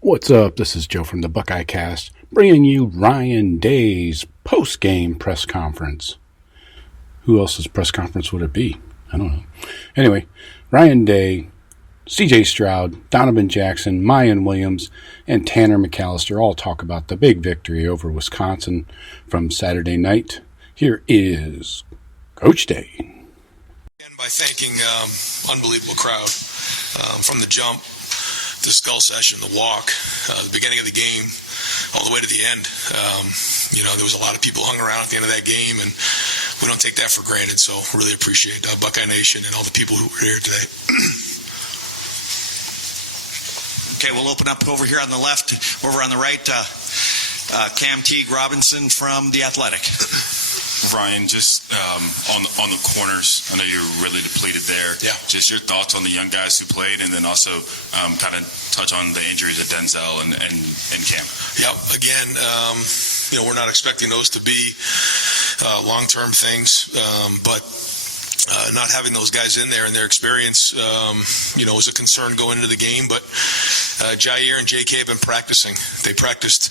What's up? This is Joe from the Buckeye Cast, bringing you Ryan Day's post-game press conference. Who else's press conference would it be? I don't know. Anyway, Ryan Day, CJ Stroud, Donovan Jackson, Miyan Williams, and Tanner McCalister all talk about the big victory over Wisconsin from Saturday night. Here is Coach Day. By thanking unbelievable crowd from the jump, the skull session, the walk, the beginning of the game, all the way to the end. There was a lot of people hung around at the end of that game, and we don't take that for granted. So really appreciate Buckeye Nation and all the people who were here today. Okay, we'll open up over here on the left. Over on the right, Cam Teague Robinson from The Athletic. Ryan, just on the corners, I know you're really depleted there. Yeah. Just your thoughts on the young guys who played, and then also kind of touch on the injuries at Denzel and Cam. Yeah, again, we're not expecting those to be long-term things, but not having those guys in there and their experience, was a concern going into the game. But Jair and JK have been practicing. They practiced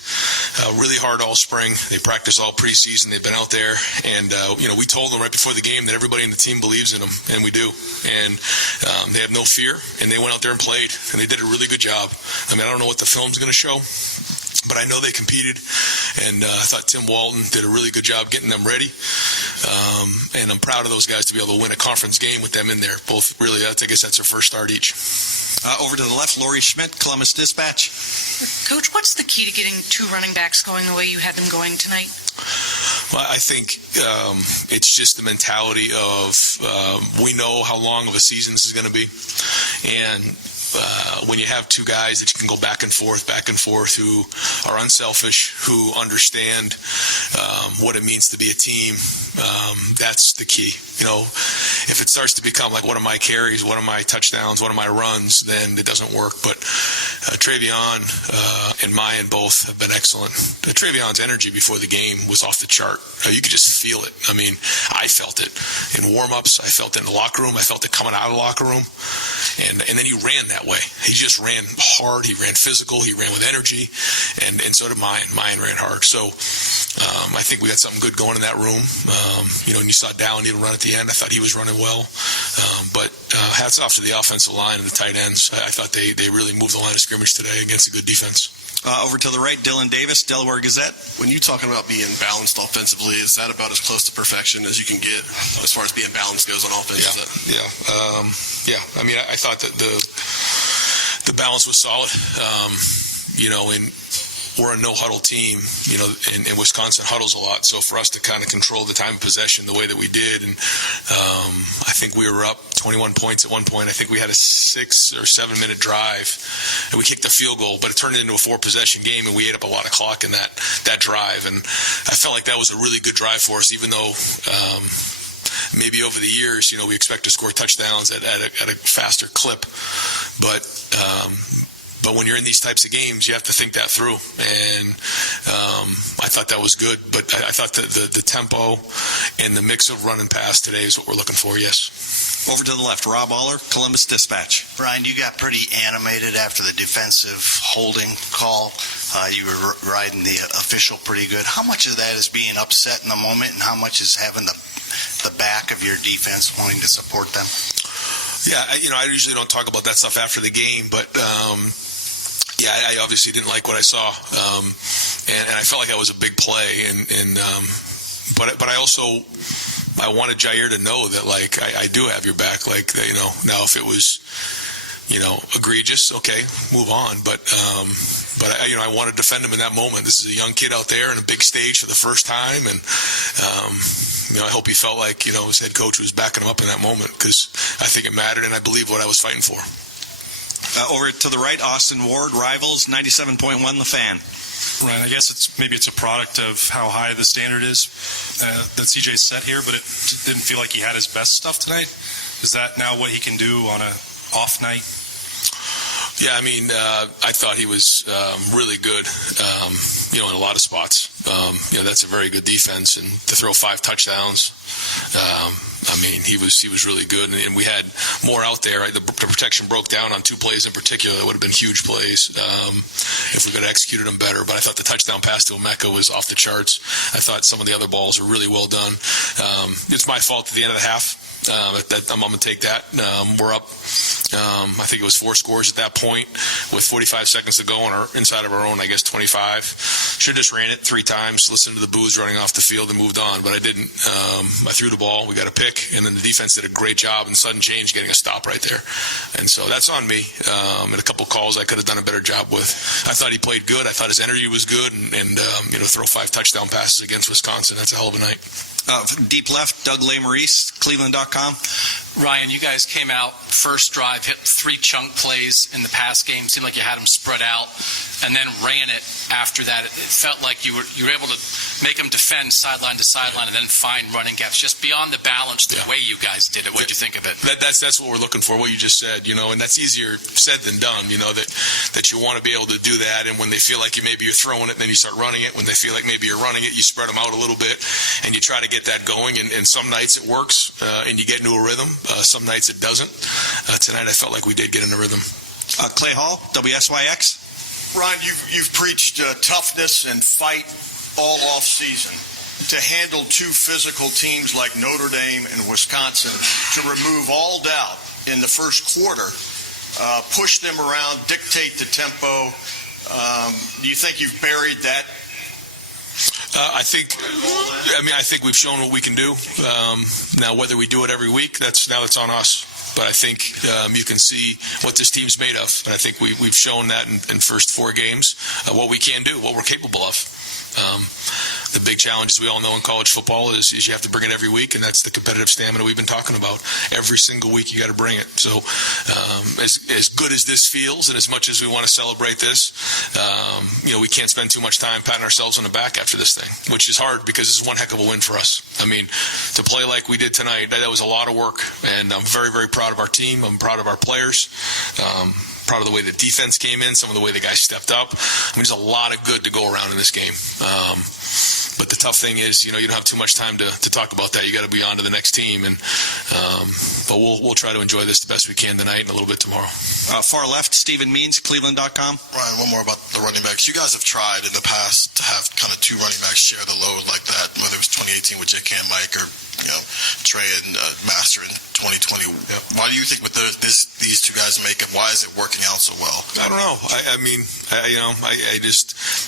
really hard all spring. They practiced all preseason. They've been out there. And, we told them right before the game that everybody in the team believes in them, and we do. And they have no fear, and they went out there and played, and they did a really good job. I don't know what the film's going to show, but I know they competed, and I thought Tim Walton did a really good job getting them ready. And I'm proud of those guys to be able to win a conference game with them in there. Both really, I guess that's their first start each. Over to the left, Lori Schmidt, Columbus Dispatch. Coach, what's the key to getting two running backs going the way you had them going tonight? Well, I think it's just the mentality of we know how long of a season this is going to be. And when you have two guys that you can go back and forth, who are unselfish, who understand what it means to be a team, that's the key. If it starts to become like one of my carries, one of my touchdowns, one of my runs, then it doesn't work. But Travion and Miyan both have been excellent. Travion's energy before the game was off the chart. You could just feel it. I felt it in warm-ups. I felt it in the locker room. I felt it coming out of the locker room. And then he ran that way. He just ran hard. He ran physical. He ran with energy. And so did Miyan. Miyan ran hard. So I think we got something good going in that room. And you saw Dow need a run at the end. I thought he was running well. But hats off to the offensive line and the tight ends. I thought they really moved the line of scrimmage today against a good defense. Over to the right, Dylan Davis, Delaware Gazette. When you're talking about being balanced offensively, is that about as close to perfection as you can get as far as being balanced goes on offense? Yeah. I thought that the balance was solid. We're a no-huddle team, and Wisconsin huddles a lot. So for us to kind of control the time of possession the way that we did, and I think we were up 21 points at one point. I think we had a 6 or 7 minute drive, and we kicked a field goal, but it turned into a 4-possession game, and we ate up a lot of clock in that drive. And I felt like that was a really good drive for us, even though maybe over the years, we expect to score touchdowns at a faster clip. But when you're in these types of games, you have to think that through. And I thought that was good. But I thought the tempo and the mix of run and pass today is what we're looking for, yes. Over to the left, Rob Aller, Columbus Dispatch. Brian, you got pretty animated after the defensive holding call. You were riding the official pretty good. How much of that is being upset in the moment, and how much is having the back of your defense wanting to support them? Yeah, I usually don't talk about that stuff after the game, but I obviously didn't like what I saw, and I felt like that was a big play, but I wanted Jair to know that, I do have your back, now if it was, egregious, okay, move on, but I want to defend him in that moment. This is a young kid out there in a big stage for the first time, and I hope he felt like, his head coach was backing him up in that moment, because I think it mattered, and I believe what I was fighting for. Over to the right, Austin Ward, Rivals, 97.1 The Fan. Ryan, I guess it's a product of how high the standard is that CJ set here, but it didn't feel like he had his best stuff tonight. Is that now what he can do on a off night? Yeah, I mean, I thought he was really good, in a lot of spots. That's a very good defense, and to throw 5 touchdowns, he was really good, and we had more out there. The protection broke down on 2 plays in particular that would have been huge plays if we could have executed them better. But I thought the touchdown pass to Emeka was off the charts. I thought some of the other balls were really well done. It's my fault at the end of the half. I'm going to take that. We're up. I think it was 4 scores at that point with 45 seconds to go on our inside of our own, 25. Should have just ran it 3 times, listened to the boos running off the field and moved on, but I didn't. I threw the ball, we got a pick, and then the defense did a great job in sudden change getting a stop right there. And so that's on me. And a couple calls I could have done a better job with. I thought he played good. I thought his energy was good, and throw 5 touchdown passes against Wisconsin. That's a hell of a night. Deep left, Doug LeMaurice, Cleveland.com. Ryan, you guys came out first drive, hit 3 chunk plays in the pass game. Seemed like you had them spread out, and then ran it after that. It felt like you were able to make them defend sideline to sideline and then find running gaps. Just beyond the balance, the way you guys did it. What did you think of it? That's what we're looking for. What you just said, and that's easier said than done. That you want to be able to do that, and when they feel like you're throwing it, then you start running it. When they feel like maybe you're running it, you spread them out a little bit, and you try to get that going. And some nights it works, and you get into a rhythm. Some nights it doesn't. Tonight I felt like we did get in a rhythm. Clay Hall, WSYX. Ron, you've preached toughness and fight all off season. To handle 2 physical teams like Notre Dame and Wisconsin, to remove all doubt in the first quarter, push them around, dictate the tempo. Do you think you've buried that? I think we've shown what we can do. Now, whether we do it every week, that's on us. But I think you can see what this team's made of. And I think we've shown that in first 4 games, what we can do, what we're capable of. The big challenge, as we all know in college football, is you have to bring it every week, and that's the competitive stamina we've been talking about. Every single week you got to bring it. So as good as this feels, and as much as we want to celebrate this, we can't spend too much time patting ourselves on the back after this thing, which is hard because it's one heck of a win for us. To play like we did tonight, that was a lot of work, and I'm very, very proud of our team. I'm proud of our players. Proud of the way the defense came in, some of the way the guys stepped up. There's a lot of good to go around in this game. But the tough thing is, you don't have too much time to talk about that. You got to be on to the next team, but we'll try to enjoy this the best we can tonight and a little bit tomorrow. Far left, Stephen Means, Cleveland.com. Ryan, one more about the running backs. You guys have tried in the past to have kind of 2 running backs share the load like that, whether it was 2018 with Jake and Mike or Trey and Master in 2020. Why do you think with these 2 guys make it? Why is it working out so well? I don't know.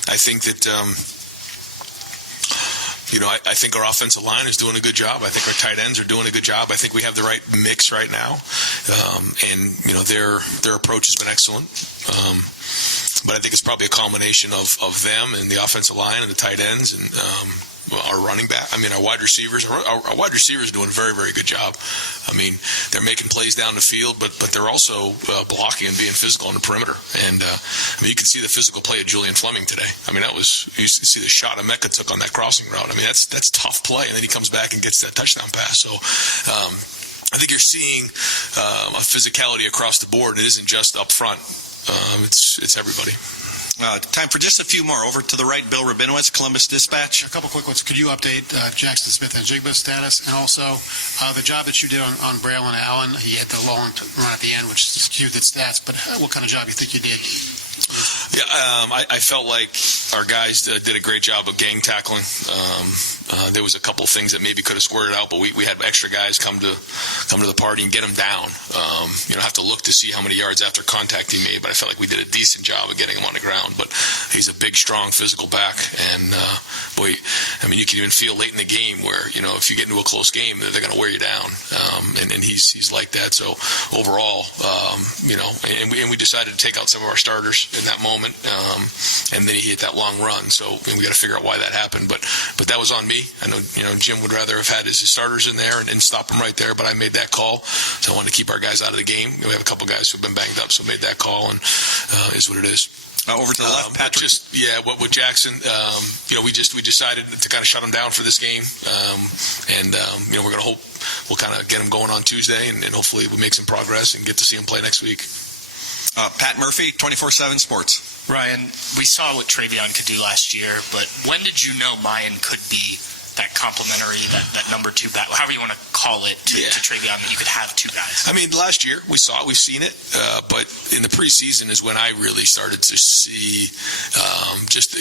I think that. I think our offensive line is doing a good job. I think our tight ends are doing a good job. I think we have the right mix right now, and their approach has been excellent. But I think it's probably a combination of them and the offensive line and the tight ends and our running back. Our wide receivers. Our wide receivers are doing a very, very good job. They're making plays down the field, but they're also blocking and being physical on the perimeter. And you can see the physical play of Julian Fleming today. That was, you see the shot Emeka took on that crossing route. That's tough play, and then he comes back and gets that touchdown pass. So I think you're seeing a physicality across the board. It isn't just up front. It's everybody. Time for just a few more. Over to the right, Bill Rabinowitz, Columbus Dispatch. A couple quick ones. Could you update Jackson Smith and Jigba's status? And also, the job that you did on Braille and Allen, he had the long run at the end, which skewed the stats, but what kind of job do you think you did? Yeah, I felt like our guys did a great job of gang tackling. There was a couple of things that maybe could have squirted out, but we had extra guys come to the party and get him down. Have to look to see how many yards after contact he made, but I felt like we did a decent job of getting him on the ground. But he's a big, strong, physical back, and you can even feel late in the game where if you get into a close game, they're going to wear you down, and he's like that. So overall, and we decided to take out some of our starters in that moment, and then he hit that long run. So we got to figure out why that happened, but that was on me. I know Jim would rather have had his starters in there and stop him right there, but I made that call. So I wanted to keep our guys out of the game. We have a couple guys who've been banged up, so made that call, and is what it is. Over to the left, Patrick. With Jackson, we decided to kind of shut him down for this game, and we're going to hope we'll kind of get him going on Tuesday, and hopefully we'll make some progress and get to see him play next week. Pat Murphy, 24/7 Sports. Ryan, we saw what Travion could do last year, but when did you know Miyan could be that complementary, that number two back, however you want to call it, to Travion, that you could have two guys? I mean, last year we've seen it, but in the preseason is when I really started to see just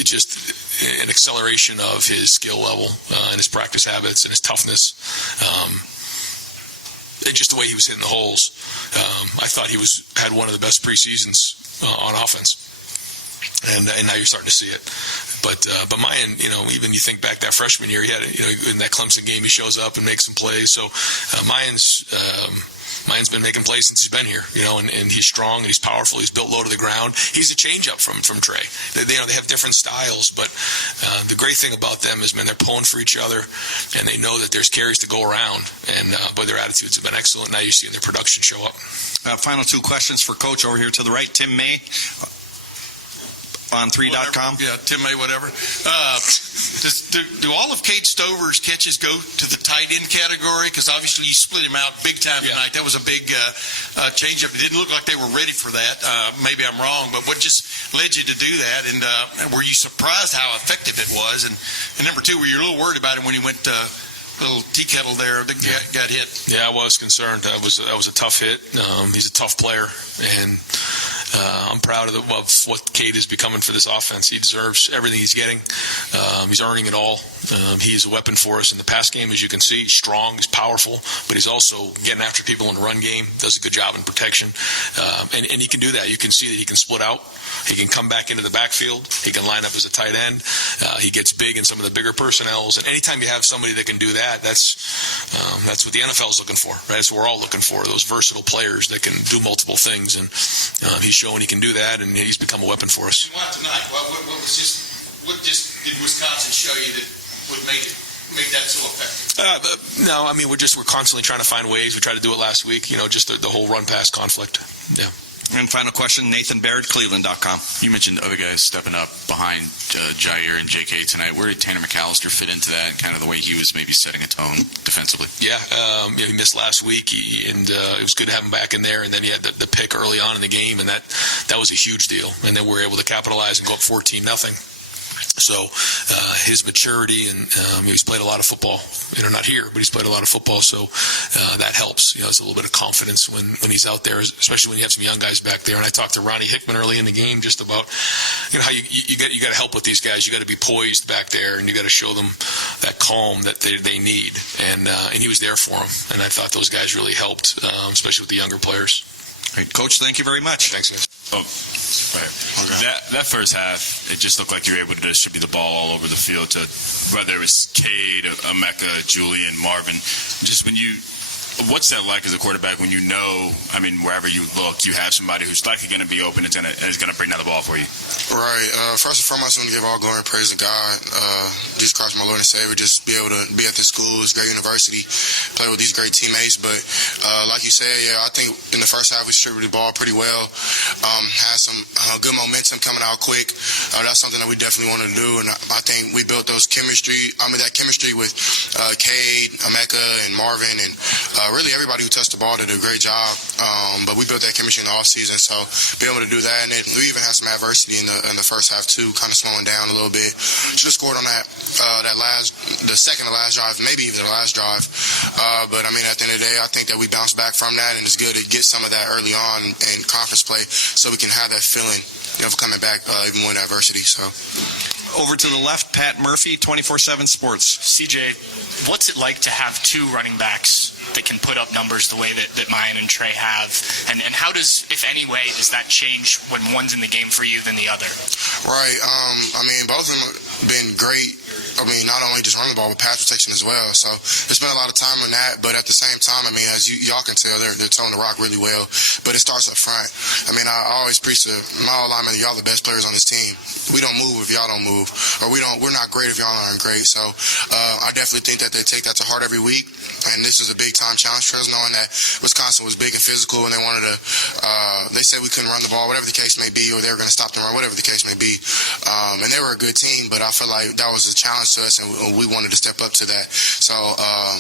an acceleration of his skill level and his practice habits and his toughness. And just the way he was hitting the holes, I thought he had one of the best preseasons on offense. And now you're starting to see it. But Miyan, even you think back that freshman year, he had, in that Clemson game, he shows up and makes some plays. So Miyan's been making plays since he's been here, and he's strong and he's powerful. He's built low to the ground. He's a change-up from Trey. They have different styles, but the great thing about them is, man, they're pulling for each other, and they know that there's carries to go around. But their attitudes have been excellent. Now you're seeing their production show up. Final two questions for Coach over here to the right, Tim May. On 3.com. Yeah, Tim May, whatever. Do all of Cade Stover's catches go to the tight end category? Because obviously you split him out big time tonight. That was a big change-up. It didn't look like they were ready for that. Maybe I'm wrong, but what just led you to do that? And were you surprised how effective it was? And number two, were you a little worried about him when he went little tea kettle there that got hit? Yeah, I was concerned. That was a tough hit. He's a tough player, and I'm proud of what Cade is becoming for this offense. He deserves everything he's getting. He's earning it all. He's a weapon for us in the pass game, as you can see. He's strong, he's powerful, but he's also getting after people in the run game, does a good job in protection. And he can do that. You can see that he can split out. He can come back into the backfield. He can line up as a tight end. He gets big in some of the bigger personnels. And anytime you have somebody that can do that, that's what the NFL is looking for, right? That's what we're all looking for, those versatile players that can do multiple things. And he's showing he can do that, and he's become a weapon for us. Tonight, what did Wisconsin show you that would make that so effective? No, I mean, we're constantly trying to find ways. We tried to do it last week, just the whole run-pass conflict. Yeah. And final question, Nathan Barrett, Cleveland.com. You mentioned other guys stepping up behind Jair and JK tonight. Where did Tanner McCalister fit into that, and kind of the way he was maybe setting a tone defensively? Yeah, he missed last week, and it was good to have him back in there. And then he had the pick early on in the game, and that was a huge deal. And then we were able to capitalize and go up 14-0. So his maturity, and he's played a lot of football. Not here, but he's played a lot of football. So that helps. It's a little bit of confidence when he's out there, especially when you have some young guys back there. And I talked to Ronnie Hickman early in the game just about how you got to help with these guys. You got to be poised back there, and you got to show them that calm that they need. And he was there for them. And I thought those guys really helped, especially with the younger players. Great, Coach. Thank you very much. Thanks, guys. Oh, right. That first half, it just looked like you were able to distribute the ball all over the field to whether it was Cade, Emeka, Julian, Marvin. Just what's that like as a quarterback when wherever you look, you have somebody who's likely going to be open and is going to bring down the ball for you? Right. First and foremost, I want to give all glory and praise to God. Jesus Christ, my Lord and Savior, just be able to be at this school, this great university, play with these great teammates. But like you said, I think in the first half we distributed the ball pretty well. Had some good momentum coming out quick. That's something that we definitely wanted to do, and I think we built that chemistry with Cade, Emeka, and Marvin, and really everybody who touched the ball did a great job. But we built that chemistry in the offseason, so being able to do that, and we even had some adversity in the first half too, kind of slowing down a little bit. Should have scored on the second to last drive, maybe even the last drive. But I mean, at the end of the day, I think that we bounced back from that, and it's good to get some of that early on in conference play, so we can have that feeling of coming back even more in adversity. So, over to the left, Pat Murphy, 24/7 Sports. CJ, what's it like to have two running backs that can put up numbers the way that Miyan and Trey have? And how does, if any way, does that change when one's in the game for you than the other? Right. Both of them have been great. Not only just running the ball, but pass protection as well. So there's been a lot of time on that. But at the same time, as y'all can tell, they're towing the rock really well. But it starts up front. I always preach to my alignment, y'all the best players on this team. We don't move if y'all don't move, or we're not great if y'all aren't great. So I definitely think that they take that to heart every week, and this is a big time challenge for us, knowing that Wisconsin was big and physical, and they wanted to. They said we couldn't run the ball, whatever the case may be, or they were going to stop the run, whatever the case may be. And they were a good team, but I feel like that was a challenge to us, and we wanted to step up to that. So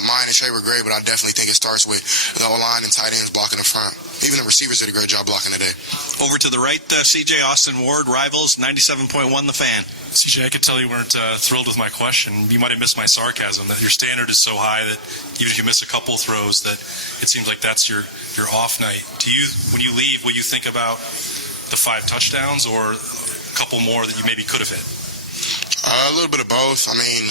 Miyan and Trey were great, but I definitely think it starts with the O-line and tight ends blocking the front. Even the receivers did a great job blocking today. Over to the right, CJ, Austin Ward, Rivals, 97.1 The Fan. CJ, I could tell you weren't thrilled with my question. You might have missed my sarcasm that your standard is so high that even if you miss a couple throws, that it seems like that's your off night. Do you, when you leave, will you think about the 5 touchdowns or a couple more that you maybe could have hit? A little bit of both. I mean,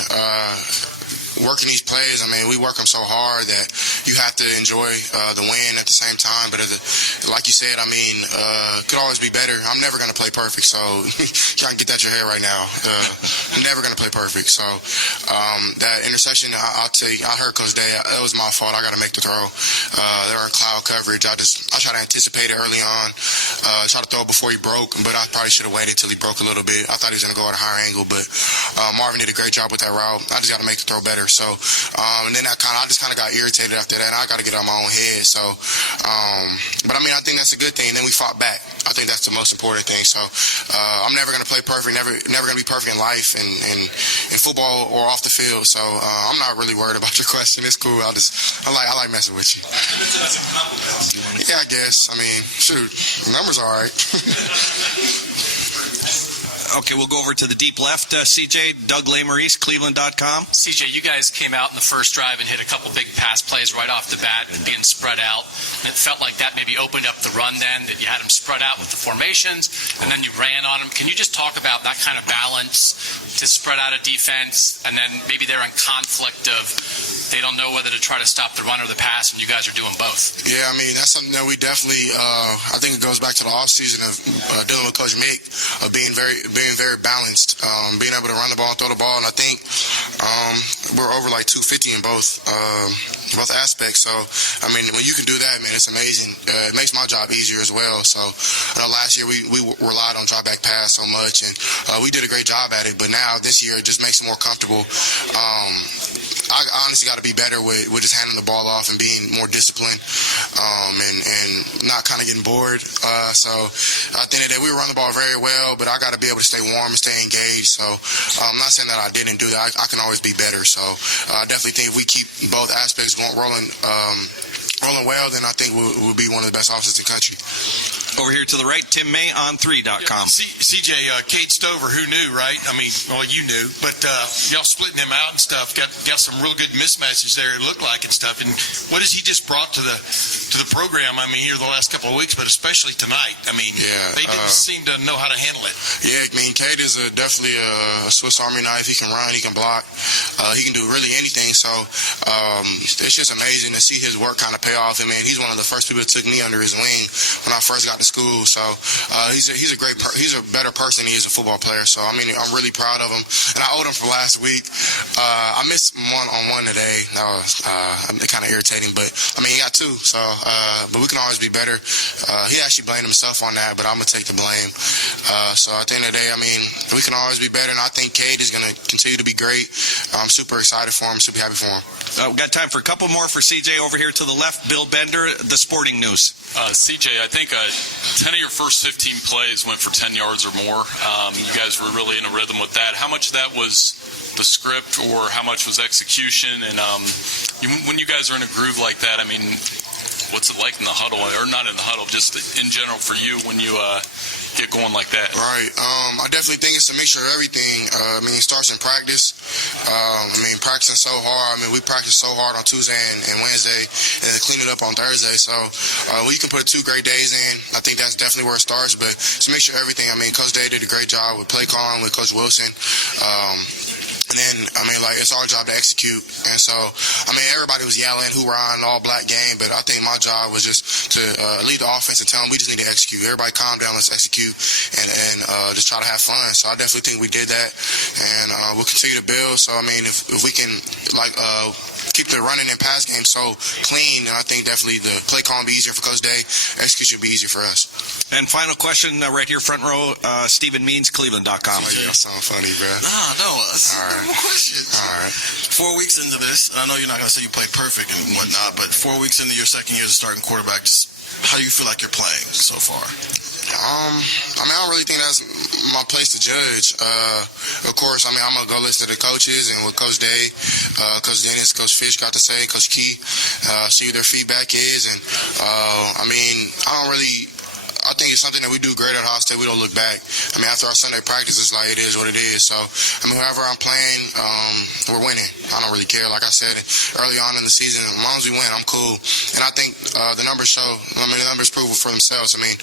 working these plays, I mean, we work them so hard that you have to enjoy the win at the same time. But like you said, I mean, could always be better. I'm never going to play perfect, so y'all can get that in your head right now. I'm never going to play perfect. So that interception, I'll tell you, I heard Coach Day, it was my fault. I got to make the throw. They were in cloud coverage. I try to anticipate it early on, try to throw it before he broke, but I probably should have waited till he broke a little bit. I thought he was going to go at a higher angle, but Marvin did a great job with that route. I just got to make the throw better. So, and then I just kind of got irritated after that. I got to get out of my own head. So, but I mean, I think that's a good thing. And then we fought back. I think that's the most important thing. So, I'm never going to play perfect. Never going to be perfect in life and in football or off the field. So, I'm not really worried about your question. It's cool. I like messing with you. Yeah, I guess. I mean, shoot, the numbers are all right. Okay, we'll go over to the deep left, CJ. Doug Lesmerises, Cleveland.com. CJ, you guys came out in the first drive and hit a couple big pass plays right off the bat and being spread out. And it felt like that maybe opened up the run then, that you had them spread out with the formations, and then you ran on them. Can you just talk about that kind of balance to spread out a defense, and then maybe they're in conflict of they don't know whether to try to stop the run or the pass, and you guys are doing both? Yeah, I mean, that's something that we definitely, I think it goes back to the offseason of dealing with Coach Mick, of being very balanced, being able to run the ball and throw the ball, and I think we're over like 250 in both aspects. So, I mean, when you can do that, man, it's amazing. It makes my job easier as well. So, last year we relied on drop back pass so much, and we did a great job at it. But now this year it just makes it more comfortable. I honestly got to be better with just handing the ball off and being more disciplined, and not kind of getting bored. So at the end of the day, we run the ball very well, but I got to be able to stay warm and stay engaged. So I'm not saying that I didn't do that. I can always be better. So I definitely think if we keep both aspects rolling well, then I think we'll be one of the best offenses in the country. Over here to the right, Tim May on 3.com. CJ, Kate Stover, who knew, right? I mean, well, you knew, but y'all splitting them out and stuff, got some real good mismatches there, it looked like, and stuff. And what has he just brought to the program, I mean, here the last couple of weeks, but especially tonight? I mean, they didn't seem to know how to handle it. Yeah, I mean, Kate is definitely a Swiss Army knife. He can run, he can block, he can do really anything. So it's just amazing to see his work kind of pay off. I mean, he's one of the first people that took me under his wing when I first got to school. So he's a better person than he is a football player. So I mean, I'm really proud of him, and I owed him for last week. I missed one-on-one today. That was kind of irritating, but I mean, he got 2. So but we can always be better. He actually blamed himself on that, but I'm gonna take the blame. So at the end of the day, I mean, we can always be better, and I think Cade is gonna continue to be great. I'm super excited for him, super happy for him. We've got time for a couple more for CJ over here to the left. Bill Bender, The Sporting News. CJ, I think 10 of your first 15 plays went for 10 yards or more. You guys were really in a rhythm with that. How much of that was the script, or how much was execution? And when you guys are in a groove like that, I mean, what's it like in the huddle, or not in the huddle, just in general for you when you get going like that? Right. I definitely think it's a mixture of everything. I mean, it starts in practice. I mean, practicing so hard. I mean, we practice so hard on Tuesday and Wednesday, and then clean it up on Thursday. So we can put 2 great days in. I think that's definitely where it starts, but it's a mixture of everything. I mean, Coach Day did a great job with play calling, with Coach Wilson. And then, I mean, like, it's our job to execute. And so, I mean, everybody was yelling, hoorah, all black game, but I think my job was just to lead the offense and tell them we just need to execute. Everybody calm down, let's execute, and just try to have fun. So I definitely think we did that, and we'll continue to build. So, I mean, if we can, like, keep the running and pass game so clean, I think definitely the play call will be easier for Coach Day. Execution will be easier for us. And final question, right here, front row, Stephen Means, Cleveland.com. You sound funny, bro. No more questions. All right. 4 weeks into this, and I know you're not going to say you played perfect and whatnot, but 4 weeks into your second year as a starting quarterback, just how do you feel like you're playing so far? I mean, I don't really think that's my place to judge. Of course, I mean, I'm going to go listen to the coaches and what Coach Day, Coach Dennis, Coach Fish got to say, Coach Key, see what their feedback is. And, I mean, I think it's something that we do great at Ohio State. We don't look back. I mean, after our Sunday practice, it's like it is what it is. So, I mean, whoever I'm playing, we're winning. I don't really care. Like I said early on in the season, as long as we win, I'm cool. And I think the numbers show. I mean, the numbers prove it for themselves. I mean,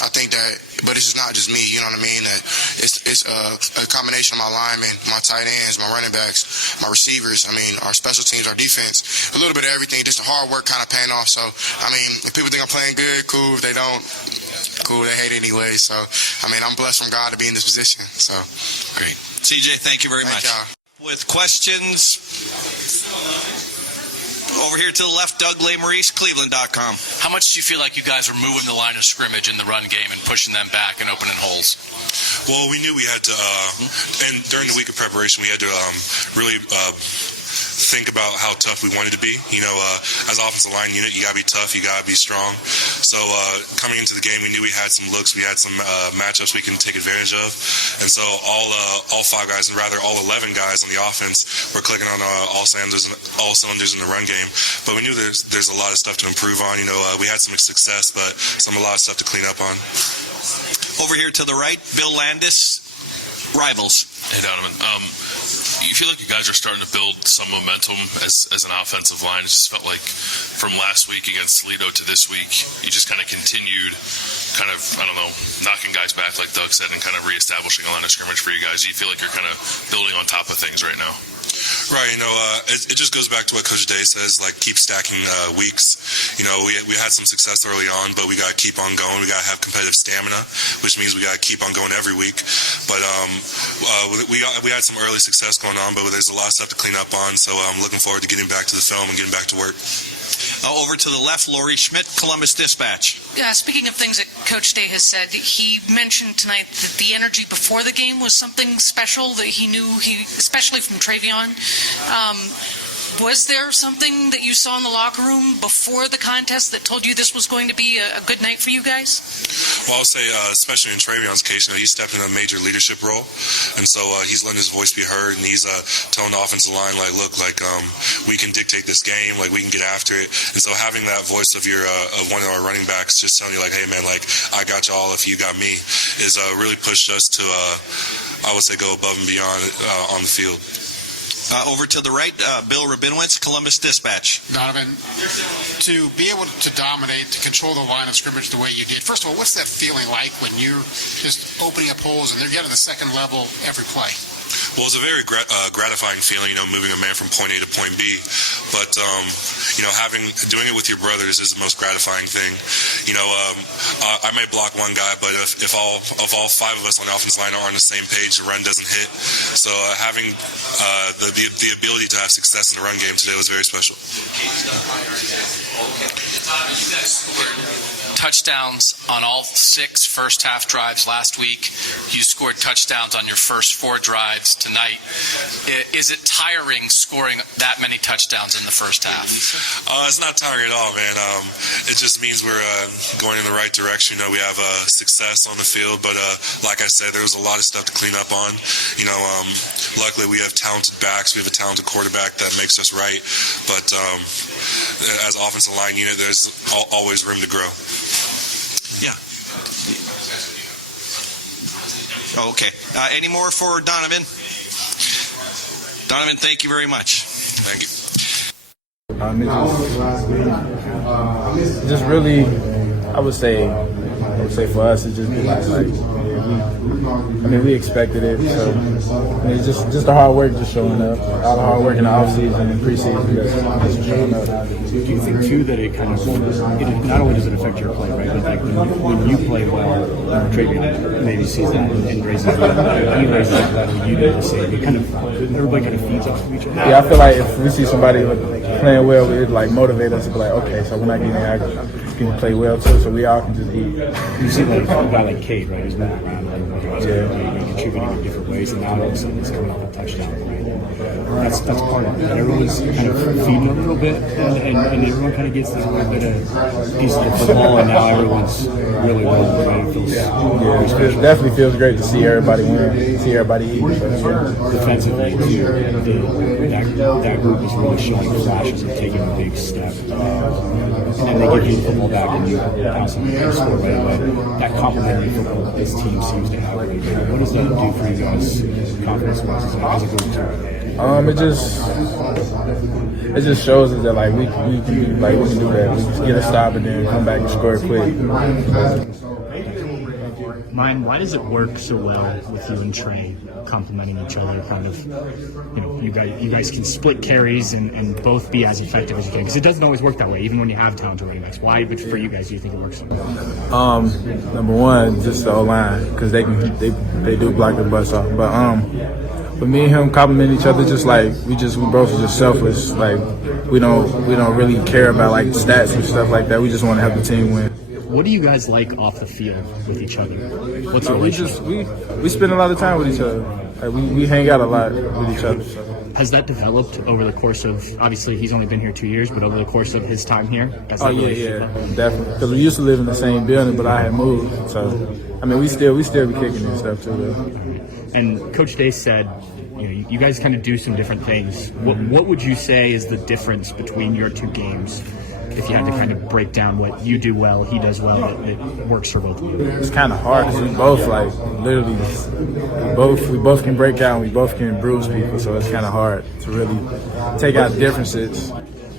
I think that, but it's not just me. You know what I mean? That it's a combination of my linemen, my tight ends, my running backs, my receivers. I mean, our special teams, our defense, a little bit of everything. Just the hard work kind of paying off. So, I mean, if people think I'm playing good, cool. If they don't, cool, they hate it anyway. So, I mean, I'm blessed from God to be in this position. So, great. CJ, thank you very much. Y'all. With questions, over here to the left, Doug Lesmaurice, Cleveland.com. How much do you feel like you guys were moving the line of scrimmage in the run game and pushing them back and opening holes? Well, we knew we had to, and during the week of preparation, we had to really think about how tough we wanted to be. You know, as offensive line unit, you got to be tough, you got to be strong. So coming into the game, we knew we had some looks, we had some matchups we can take advantage of. And so all 5 guys, and rather all 11 guys on the offense were clicking on all cylinders in the run game. But we knew there's a lot of stuff to improve on. You know, we had some success, but a lot of stuff to clean up on. Over here to the right, Bill Landis, Rivals. Hey, Donovan. You feel like you guys are starting to build some momentum as an offensive line. It just felt like from last week against Toledo to this week, you just kind of continued knocking guys back, like Doug said, and kind of reestablishing a line of scrimmage for you guys. Do you feel like you're kind of building on top of things right now? Right, you know, it just goes back to what Coach Day says, like keep stacking weeks. You know, we had some success early on, but we got to keep on going. We got to have competitive stamina, which means we got to keep on going every week. But we had some early success going on, but there's a lot of stuff to clean up on, so I'm looking forward to getting back to the film and getting back to work. Over to the left, Lori Schmidt, Columbus Dispatch. Speaking of things that Coach Day has said, he mentioned tonight that the energy before the game was something special that he knew, especially from Travion. Was there something that you saw in the locker room before the contest that told you this was going to be a good night for you guys? Well, I'll say, especially in Travion's case, you know, he stepped in a major leadership role, and so he's letting his voice be heard, and he's telling the offensive line, like, look, like, we can dictate this game, like, we can get after it. And so having that voice of of one of our running backs just telling you, like, hey, man, like, I got y'all if you got me, is really pushed us to, I would say, go above and beyond on the field. Over to the right, Bill Rabinowitz, Columbus Dispatch. Donovan, to be able to dominate, to control the line of scrimmage the way you did, first of all, what's that feeling like when you're just opening up holes and they're getting the second level every play? Well, it's a very gratifying feeling, you know, moving a man from point A to point B. But, you know, doing it with your brothers is the most gratifying thing. You know, I may block one guy, but if all 5 of us on the offensive line are on the same page, the run doesn't hit. So having the ability to have success in the run game today was very special. Touchdowns on all 6 first-half drives last week. You scored touchdowns on your first 4 drives tonight. Is it tiring scoring that many touchdowns in the first half? It's not tiring at all, man. It just means we're going in the right direction. You know, we have success on the field, but like I said, there was a lot of stuff to clean up on. You know, luckily we have talented backs. We have a talented quarterback that makes us right. But as offensive line unit, there's always room to grow. Yeah. Okay. Any more for Donovan? Donovan, thank you very much. Thank you. Just really, I would say for us, it just be like we expected it. So it's just the hard work, just showing up. All the hard work in the off season and preseason, just showing up. Do you think too that it kind of not only does it affect your play, right? But like when you play well, Travion maybe sees that and raises that. He raises that level. You do the same. It kind of everybody kind of feeds off of each other. Yeah, I feel like if we see somebody playing well, it like motivate us to be like, okay, so when I get can play well too, so we all can just eat. You see like a guy like Cade, right? He's moving around, contributing in different ways, and now all of a sudden he's coming off a touchdown, right? That's part of it. Everyone's kind of feeding a little bit, and everyone kind of gets this little bit of piece of the football, and now everyone's really well. It feels it definitely feels great to see everybody win, see everybody eat. Defensively, too, that group is really showing flashes of taking a big step, and they give you the football back, and you pass them and score right away. That complementary football that this team seems to have right now. What does that do for you guys, confidence-wise, as a group too? It just shows us that like we can do that. We just get a stop and then come back and score quick. Miyan, why does it work so well with you and Trey complementing each other? Kind of, you guys can split carries and both be as effective as you can, because it doesn't always work that way, even when you have talented running backs. Why, but for you guys, do you think it works so well? Number one, just the O-line, because they do block the butts off. But me and him complement each other, just like we both are just selfless. Like we don't really care about like stats and stuff like that. We just want to help the team win. What do you guys like off the field with each other? What's your relationship? We spend a lot of time with each other. Like we hang out a lot with each other. So. Has that developed over the course of, obviously he's only been here 2 years, but over the course of his time here? Yeah, definitely. Because we used to live in the same building, but I had moved. So, I mean, we still be kicking and stuff too, though. And Coach Day said, you guys kind of do some different things. What would you say is the difference between your two games? If you had to kind of break down what you do well, he does well, it works for both of you. It's kind of hard because we both we both can break out and we both can bruise people, so it's kind of hard to really take out differences.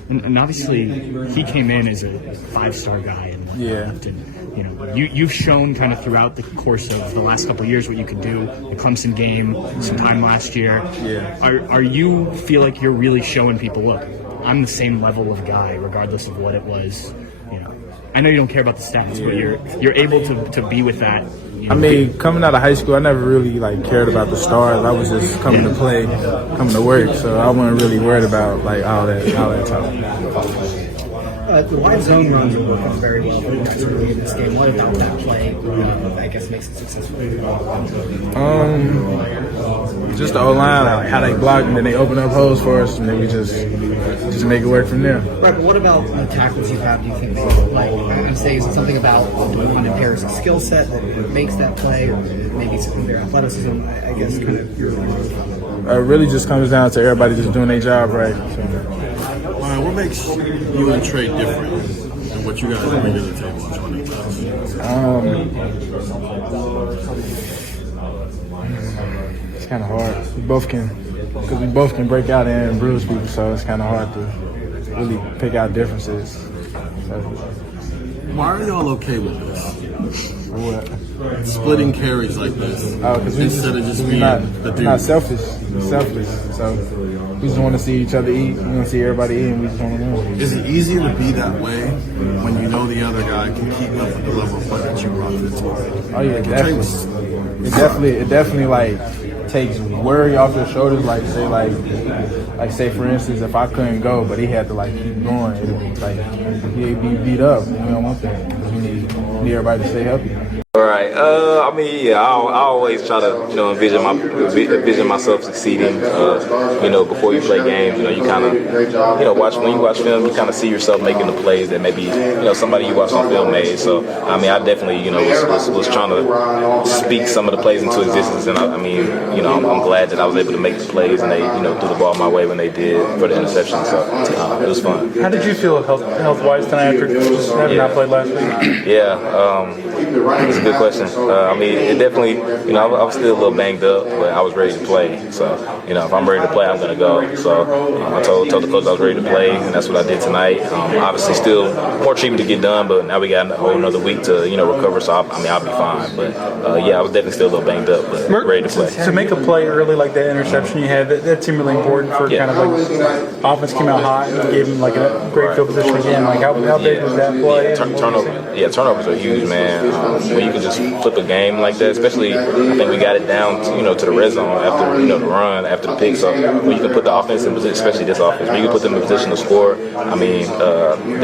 And obviously, he came in as a 5-star guy and whatnot. And, you've shown kind of throughout the course of the last couple of years what you could do. The Clemson game, some time last year. Yeah. Are you feel like you're really showing people, look, I'm the same level of guy, regardless of what it was. I know you don't care about the stats, but you're able to be with that. I mean, coming out of high school, I never really cared about the stars. I was just coming to play, coming to work, so I wasn't really worried about all that talk. The wide zone runs are working very well for you guys early in this game. What about that play, I guess, makes it successful? Just the O-line, like how they block, and then they open up holes for us, and then we just make it work from there. Right, but what about the tackles you have? Do you think I'd say is it something about kind of Harris' skill set that makes that play, or maybe something their athleticism? I guess kind of your it really just comes down to everybody just doing their job right. So. What makes you and Trey different than what you guys bring to the table on 20 times? It's kind of hard. We both can break out and bruise people, so it's kind of hard to really pick out differences. So. Why are y'all okay with this? What? Splitting carries like this instead of just being the dude. Not selfish. Selfless. So we just want to see each other eat. We want to see everybody eat, and we just want to win. Is it easier to be that way when you know the other guy can keep up with the level of play that you brought to the team? Oh yeah, definitely. It definitely like takes worry off your shoulders. Like say for instance, if I couldn't go, but he had to keep going, it'd be he'd be beat up. We don't want that. We need everybody to stay healthy. All right. I always try to, envision myself succeeding. Before you play games, you kind of, when you watch film, you kind of see yourself making the plays that maybe, somebody you watch on film made. So, I definitely, was trying to speak some of the plays into existence, and I'm glad that I was able to make the plays and they, threw the ball my way when they did for the interception. So, it was fun. How did you feel health-wise tonight after just having not played last week? Yeah. It's a good question. It definitely, I was still a little banged up, but I was ready to play. So, if I'm ready to play, I'm going to go. So, I told the coach I was ready to play, and that's what I did tonight. Obviously, still more treatment to get done, but now we got a whole another week to, recover. So, I'll be fine. But, I was definitely still a little banged up, but ready to play. To make a play early like that interception you had, that seemed really important for kind of offense came out hot and gave him a great field position again. How big was that play? Turnovers are huge, man. When you can just flip a game like that, especially I think we got it down to the red zone after the run, after the pick. So when you can put the offense in position, especially this offense, when you can put them in position to score, I mean,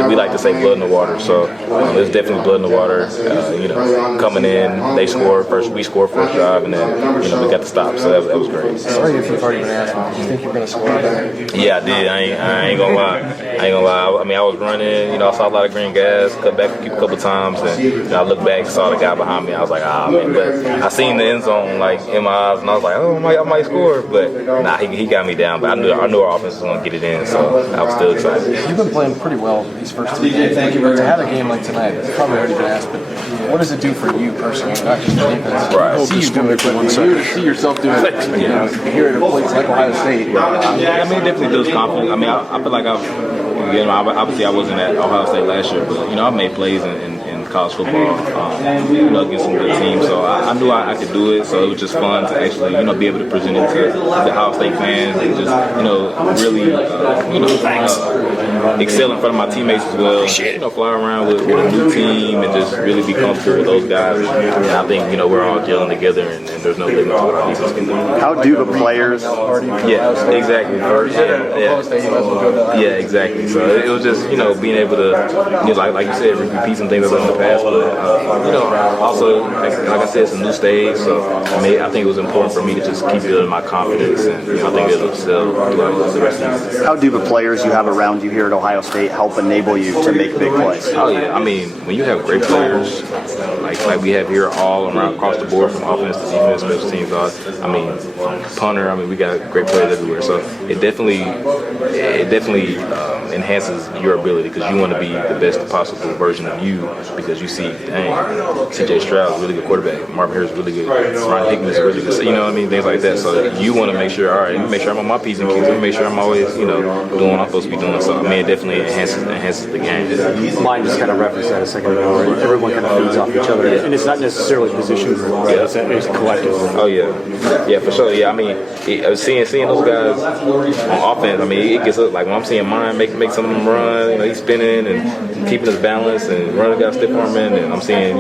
we like to say blood in the water. So there's definitely blood in the water. Coming in, they score first, we score first drive, and then we got the stop. So that was great. Sorry if you've already been asked, but did you think you were going to score there? Yeah, I did. I ain't gonna lie. I mean, I was running. I saw a lot of green gas. Cut back a couple times, and I looked back, saw the guy behind me. I was like, man. But I seen the end zone like in my eyes, and I was like, oh, I might score. But nah, he got me down. But I knew our offense was gonna get it in, so I was still excited. You've been playing pretty well these first 3 games. To have a game like tonight, it's probably already been asked, but what does it do for you personally, not just the defense? Right. See you do it, but when you see yourself doing it, here at a place like Ohio State. Yeah, I mean, it definitely builds confidence. I mean, I feel like obviously I wasn't at Ohio State last year, but I made plays in college football, against some good teams. So I knew I could do it. So it was just fun to actually, be able to present it to the Ohio State fans and just, really, excel in front of my teammates as well. Fly around with a new team and just really be comfortable with those guys. And I think, we're all gelling together and there's no limit to what our defense can do. How do the players? Yeah, exactly. Yeah, exactly. So it was just, being able to, like you said, repeat some things I've done in the past, but also, like I said, it's a new stage. So I think it was important for me to just keep building my confidence, and I think it'll sell throughout the rest of the season. How do the players you have around you here at Ohio State help enable you to make big plays? Oh yeah, I mean, when you have great players like we have here all around across the board, from offense to defense, special teams, punter. We got great players everywhere. So it definitely enhances your ability, because you want to be the best possible version of you, because you see, C.J. Stroud is a really good quarterback, Marvin Harris is really good, Ron Hickman is really good, things like that. So you want to make sure, all right, let me make sure I'm on my P's and Q's, let me make sure I'm always, doing what I'm supposed to be doing. So it definitely enhances the game. Mine just kind of referenced that a second ago, right? Everyone kind of feeds off each other, and it's not necessarily position group, right? It's collective. Oh yeah, for sure. Yeah, seeing those guys on offense, it gets up. Like when I'm seeing mine make some of them run, he's spinning and keeping his balance and running guys stiff arming, and I'm seeing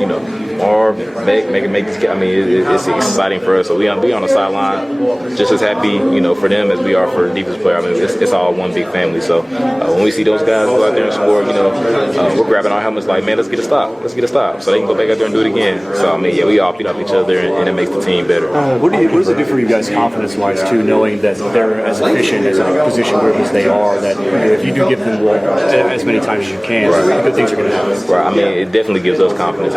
Marv and make this. It's exciting for us. So we on the sideline, just as happy for them as we are for the defense player. It's all one big family. So when we see those guys go out there and score, we're grabbing our helmets like, man, let's get a stop, so they can go back out there and do it again. So we all feed off each other, and it makes the team better. What does it do for you guys confidence-wise too, knowing that they're as efficient as a position group as they are? That if you do give them as many times as you can, good things are going to happen. Right. It definitely gives us confidence.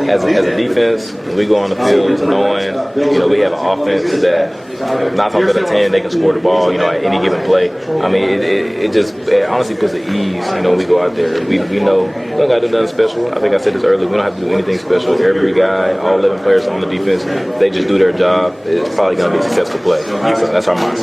As a defense, when we go on the field, knowing we have an offense that 9 times out of 10 they can score the ball, at any given play. It honestly puts the ease. When we go out there, we know we don't got to do nothing special. I think I said this earlier. We don't have to do anything special. Every guy, all 11 players on the defense, they just do their job. It's probably going to be a successful play. So that's our mindset.